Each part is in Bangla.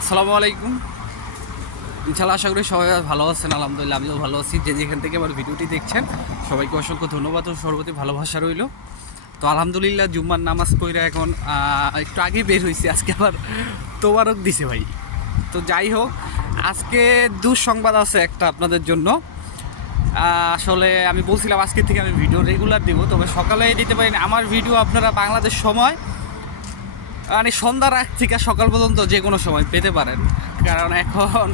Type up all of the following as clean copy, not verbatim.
আসসালামু আলাইকুম। ইনশাআল্লাহ আশা করি সবাই ভালো আছেন। আলহামদুলিল্লাহ আমিও ভালো আছি। যে যেখান থেকে আমার ভিডিওটি দেখছেন সবাইকে অসংখ্য ধন্যবাদ ও সর্বতি ভালোবাসা রইল। তো আলহামদুলিল্লাহ জুম্মার নামাজ পড়ে এখন একটু আগে বের হয়েছি। আজকে আবার তোবারক দিছে ভাই। তো যাই হোক, আজকে দুঃসংবাদ আছে একটা আপনাদের জন্য। আসলে আমি বলছিলাম আজকে থেকে আমি ভিডিও রেগুলার দিব, তবে সকালে দিতে পারিনি। আমার ভিডিও আপনারা বাংলাদেশ সময় মানে সন্ধ্যার আগ থেকে সকাল পর্যন্ত যে কোনো সময় পেতে পারেন। কারণ এখন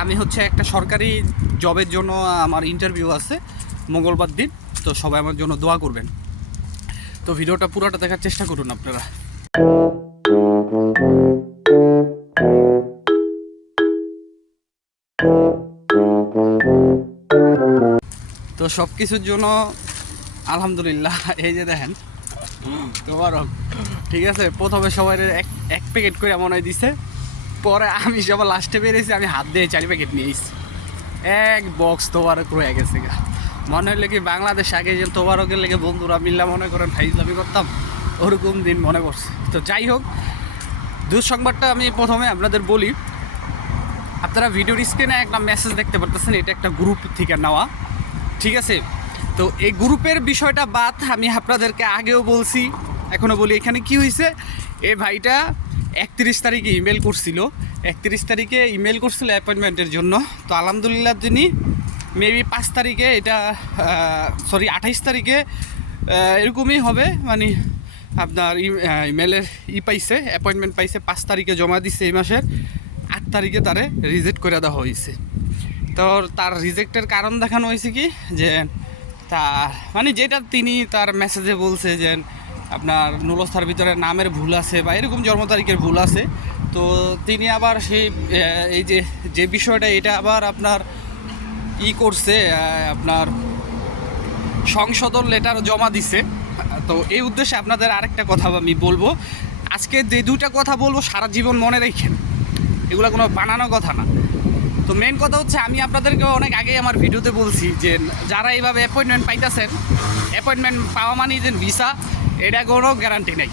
আমি হচ্ছে একটা সরকারি জবের জন্য আমার ইন্টারভিউ আছে মঙ্গলবার দিন। তো সবাই আমার জন্য দোয়া করবেন। তো ভিডিওটা পুরোটা দেখার চেষ্টা করুন আপনারা। তো সব কিছুর জন্য আলহামদুলিল্লাহ। এই যে দেখেন তোমারও ঠিক আছে। প্রথমে সবাই এক প্যাকেট করে মনে হয় দিছে, পরে আমি সবার লাস্টে বেরিয়েছি, আমি হাত দিয়ে 4 প্যাকেট নিয়েছি। এক বক্স তোবারক রয়ে গেছে গা। মনে হইলে কি বাংলাদেশ আগে যে তোবারকের লেগে বন্ধুরা মিল্লা মনে করেন ফাইজলামি করতাম, ওরকম দিন মনে পড়ছে। তো যাই হোক, দুঃসংবাদটা আমি প্রথমে আপনাদের বলি। আপনারা ভিডিওর স্ক্রিনে একটা মেসেজ দেখতে পারতেছেন, এটা একটা গ্রুপ থেকে নেওয়া, ঠিক আছে। তো এই গ্রুপের বিষয়টা বাদ আমি আপনাদেরকে আগেও বলছি, এখনও বলি। এখানে কি হয়েছে, এই ভাইটা 31 তারিখে ইমেল করছিল। 31 তারিখে ইমেল করছিল অ্যাপয়েন্টমেন্টের জন্য। তো আলহামদুলিল্লাহ তিনি মেবি 5 তারিখে এটা 28 তারিখে এরকমই হবে, মানে আপনার ইমেলের পাইছে, অ্যাপয়েন্টমেন্ট পাইছে। 5 তারিখে জমা দিচ্ছে এই মাসের। 8 তারিখে তারে রিজেক্ট করে দেওয়া হয়েছে। তো তার রিজেক্টের কারণ দেখানো হয়েছে কি, যে তার মানে যেটা তিনি তার মেসেজে বলছে যে আপনার নুলস্থার ভিতরে নামের ভুল আছে বা এরকম জন্ম তারিখের ভুল আছে। তো তিনি আবার সেই এই যে বিষয়টা, এটা আবার আপনার করছে, আপনার সংশোধন লেটার জমা দিছে। তো এই উদ্দেশ্যে আপনাদের আরেকটা কথা আমি বলবো। আজকে যে দুইটা কথা বলবো সারা জীবন মনে রাখেন, এগুলো কোনো বানানো কথা না। তো মেন কথা হচ্ছে, আমি আপনাদেরকে অনেক আগেই আমার ভিডিওতে বলছি যে যারা এইভাবে অ্যাপয়েন্টমেন্ট পাইতেছেন, অ্যাপয়েন্টমেন্ট পাওয়া মানে যে ভিসা, এটা কোনো গ্যারান্টি নেই।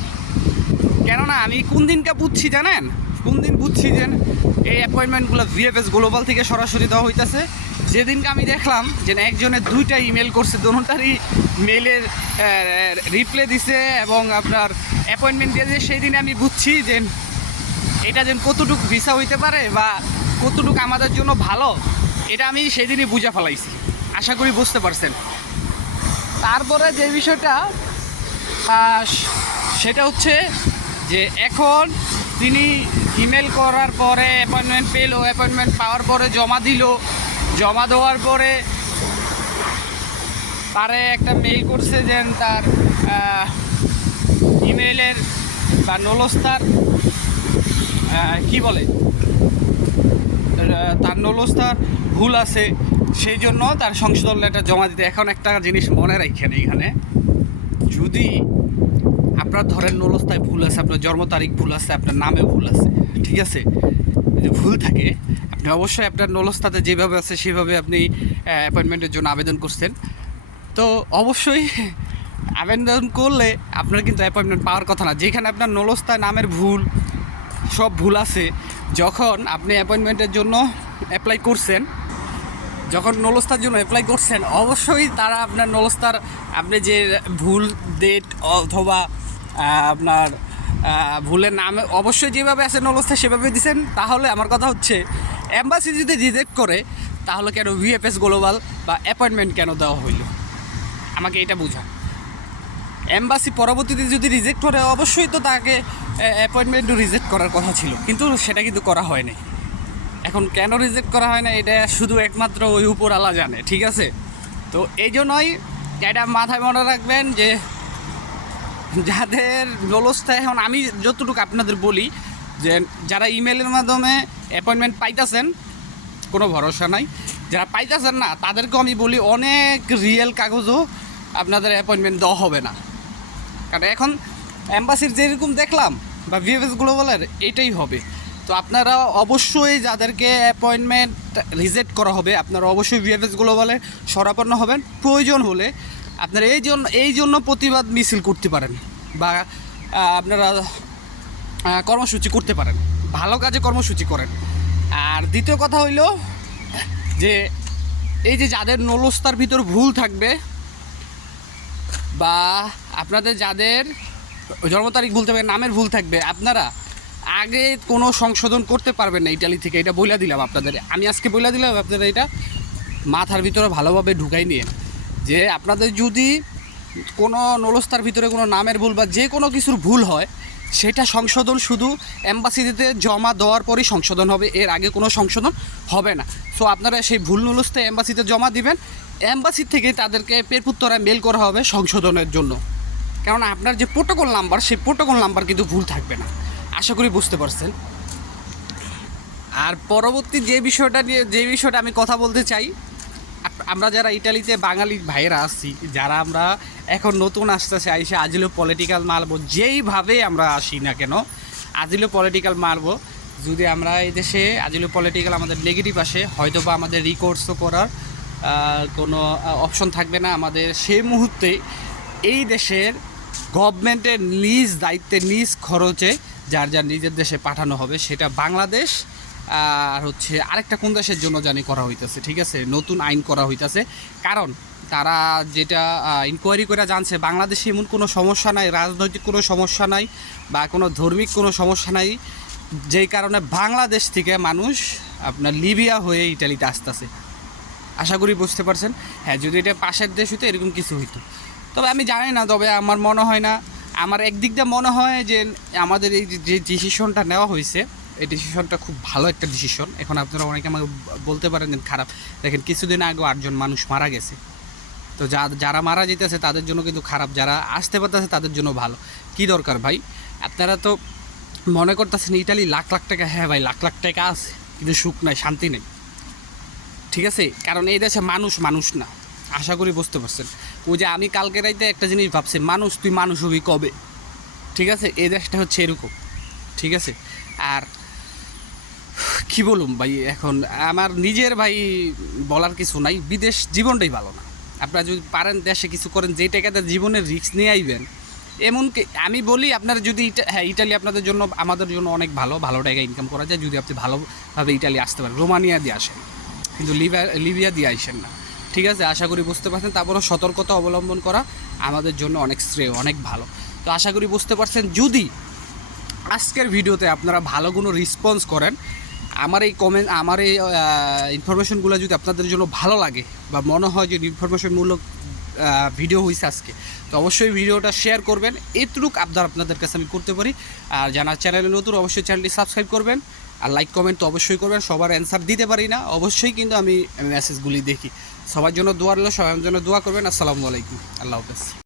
কেননা আমি কোন দিনকে বুঝছি জানেন, কোন দিন বুঝছি যে এই অ্যাপয়েন্টমেন্টগুলো ভিএফএস গ্লোবাল থেকে সরাসরি দেওয়া হইতেছে। যেদিনকে আমি দেখলাম যে একজনের 2টা ইমেল করছে, দুটারই মেলের রিপ্লাই দিছে এবং আপনার অ্যাপয়েন্টমেন্ট দিয়েছে, সেই দিনে আমি বুঝছি যে এটা যেন কতটুকু ভিসা হইতে পারে বা কতটুকু আমাদের জন্য ভালো, এটা আমি সেদিনই বুঝে ফেলাইছি। আশা করি বুঝতে পারছেন। তারপরে যে বিষয়টা সেটা হচ্ছে যে এখন তিনি ইমেল করার পরে অ্যাপয়েন্টমেন্ট পেল, অ্যাপয়েন্টমেন্ট পাওয়ার পরে জমা দিল, জমা দেওয়ার পরে তারে একটা মেইল করছে যে তার ইমেলের বা নলস্তার কি বলে, তার নলস্তার ভুল আছে, সেই জন্য তার সংশোধন লেটার জমা দিতে। এখন একটা জিনিস মনে রাখেন, এইখানে যদি আপনার ধরেন নলস্তায় ভুল আছে, আপনার জন্ম তারিখ ভুল আছে, আপনার নামে ভুল আছে, ঠিক আছে, যদি ভুল থাকে আপনি অবশ্যই আপনার নলস্তাতে যেভাবে আছে সেভাবে আপনি অ্যাপয়েন্টমেন্টের জন্য আবেদন করছেন। তো অবশ্যই আবেদন করলে আপনার কিন্তু অ্যাপয়েন্টমেন্ট পাওয়ার কথা না। যেখানে আপনার নলস্তায় নামের ভুল, সব ভুল আছে, যখন আপনি অ্যাপয়েন্টমেন্টের জন্য অ্যাপ্লাই করছেন, যখন নলস্তার জন্য অ্যাপ্লাই করছেন, অবশ্যই তারা আপনার নলস্তার আপনি যে ভুল ডেট অথবা আপনার ভুলের নামে অবশ্যই যেভাবে আছে নলস্তা সেভাবে দিচ্ছেন। তাহলে আমার কথা হচ্ছে, এম্বাসি যদি রিজেক্ট করে তাহলে কেন ভিএফএস গ্লোবাল বা অ্যাপয়েন্টমেন্ট কেন দেওয়া হইল, আমাকে এটা বোঝান। এম্বাসি পরবর্তীতে যদি রিজেক্ট করে, অবশ্যই তো তাকে অ্যাপয়েন্টমেন্টও রিজেক্ট করার কথা ছিল, কিন্তু সেটা কিন্তু করা হয় নাই। এখন কেন রিজেক্ট করা হয় না, এটা শুধু একমাত্র ওই উপরওয়ালা জানে, ঠিক আছে। তো এই জন্যই এটা মাথায় মনে রাখবেন যে যাদের নলস্তা, এখন আমি যতটুকু আপনাদের বলি যে যারা ইমেলের মাধ্যমে অ্যাপয়েন্টমেন্ট পাইতেছেন, কোনো ভরসা নাই। যারা পাইতেছেন না তাদেরকেও আমি বলি, অনেক রিয়েল কাগজও আপনাদের অ্যাপয়েন্টমেন্ট দেওয়া হবে না। কারণ এখন অ্যাম্বাসির যেরকম দেখলাম বা ভিএফএস গ্লোবালের এটাই হবে। তো আপনারা অবশ্যই যাদেরকে অ্যাপয়েন্টমেন্ট রিজেক্ট করা হবে, আপনারা অবশ্যই ভিএফএস গ্লোবালে শরণাপন্ন হবেন। প্রয়োজন হলে আপনারা এই জন্য প্রতিবাদ মিছিল করতে পারেন বা আপনারা কর্মসূচি করতে পারেন, ভালো কাজে কর্মসূচি করেন। আর দ্বিতীয় কথা হইল যে এই যে যাদের নলস্তার ভিতর ভুল থাকবে বা আপনাদের যাদের জন্ম তারিখ ভুল থাকবে, নামের ভুল থাকবে, আপনারা আগে কোনো সংশোধন করতে পারবেন না ইটালি থেকে। এটা বইলা দিলাম আপনাদের, আমি আজকে বইলা দিলাম আপনাদের, এটা মাথার ভিতরে ভালোভাবে ঢুকাই নিয়ে যে আপনাদের যদি কোনো নলস্তার ভিতরে কোনো নামের ভুল বা যে কোনো কিছুর ভুল হয়, সেটা সংশোধন শুধু এম্বাসিতে জমা দেওয়ার পরই সংশোধন হবে, এর আগে কোনো সংশোধন হবে না। সো আপনারা সেই ভুল নলস্তে এম্বাসিতে জমা দিবেন, এম্বাসি থেকে তাদেরকে পেরপুত্তরায় মেল করা হবে সংশোধনের জন্য। কারণ আপনার যে প্রোটোকল নাম্বার, সেই প্রোটোকল নাম্বার কিন্তু ভুল থাকবে না। আশা করি বুঝতে পারছেন। আর পরবর্তী যে বিষয়টা আমি কথা বলতে চাই, আমরা যারা ইটালিতে বাঙালি ভাইয়েরা আসছি, যারা আমরা এখন নতুন আসতেছে, আইসে আজিলো পলিটিক্যাল মারবো, যেইভাবে আমরা আসি না কেন আজিলো পলিটিক্যাল মারবো। যদি আমরা এই দেশে আজিলো পলিটিক্যাল আমাদের নেগেটিভ আসে, হয়তো বা আমাদের রিকোর্সও করার কোনো অপশন থাকবে না আমাদের। সেই মুহূর্তে এই দেশের গভর্নমেন্টের নিজ দায়িত্বে নিজ খরচে যার যার নিজের দেশে পাঠানো হবে, সেটা বাংলাদেশ আর হচ্ছে আরেকটা কোন দেশের জন্য জানি করা হইতেছে, ঠিক আছে, নতুন আইন করা হইতেছে। কারণ তারা যেটা ইনকোয়ারি করে জানছে, বাংলাদেশে এমন কোনো সমস্যা নাই, রাজনৈতিক কোনো সমস্যা নাই বা কোনো ধর্মিক কোনো সমস্যা নাই, যেই কারণে বাংলাদেশ থেকে মানুষ আপনার লিবিয়া হয়ে ইটালিতে আসতেছে। আশা করি বুঝতে পারছেন। হ্যাঁ, যদি এটা পাশের দেশ হইতো এরকম কিছু হইতো, তবে আমি জানি না, তবে আমার মনে হয় না। আমার একদিক দিয়ে মনে হয় যে আমাদের এই যে ডিসিশনটা নেওয়া হয়েছে, এই ডিসিশনটা খুব ভালো একটা ডিসিশন। এখন আপনারা অনেকে আমাকে বলতে পারেন যে খারাপ। দেখেন, কিছুদিন আগে 8 জন মানুষ মারা গেছে, তো যারা মারা যেতেছে তাদের জন্য কিন্তু খারাপ, যারা আসতে পারতেছে তাদের জন্য ভালো। কি দরকার ভাই? আপনারা তো মনে করতেছেন ইটালি লাখ লাখ টাকা, হ্যাঁ ভাই লাখ লাখ টাকা আছে, কিন্তু সুখ নাই, শান্তি নেই, ঠিক আছে? কারণ এই দেশে মানুষ না। আশা করি বুঝতে পারছেন। ওই যে আমি কালকে রাইতে একটা জিনিস ভাবছি, মানুষ তুই মানুষ হবি কবে, ঠিক আছে? এই দেশটা হচ্ছে এরকম, ঠিক আছে? আর কি বলুম ভাই, এখন আমার নিজের ভাই বলার কিছু নাই। বিদেশ জীবনটাই ভালো না। আপনারা যদি পারেন দেশে কিছু করেন, যেই টাকাতে জীবনের রিস্ক নিয়ে আইবেন। এমনকি আমি বলি, আপনারা যদি হ্যাঁ, ইটালি আপনাদের জন্য আমাদের জন্য অনেক ভালো টাকা ইনকাম করা যায় যদি আপনি ভালোভাবে ইটালি আসতে পারেন। রোমানিয়া দিয়ে আসেন, কিন্তু লিবিয়া দিয়ে আসেন না, ঠিক আছে? আশা করি বুঝতে পারছেন। তারপরেও সতর্কতা অবলম্বন করা আমাদের জন্য অনেক শ্রেয়, অনেক ভালো। তো আশা করি বুঝতে পারছেন। যদি আজকের ভিডিওতে আপনারা ভালো কোনো রেসপন্স করেন, আমার এই ইনফরমেশনগুলো যদি আপনাদের জন্য ভালো লাগে বা মনে হয় যে ইনফরমেশনমূলক ভিডিও হয়েছে আজকে, তো অবশ্যই ভিডিওটা শেয়ার করবেন। এতটুক আবদার আপনাদের কাছে আমি করতে পারি। আর যারা চ্যানেলে নতুন, অবশ্যই চ্যানেলটি সাবস্ক্রাইব করবেন, আর লাইক কমেন্ট তো অবশ্যই করবেন। সবার অ্যান্সার দিতে পারি না, অবশ্যই কিন্তু আমি মেসেজগুলি দেখি। সবার জন্য দোয়া রইল, সবার জন্য দোয়া করবেন। আসসালামু আলাইকুম, আল্লাহ হাফেজ।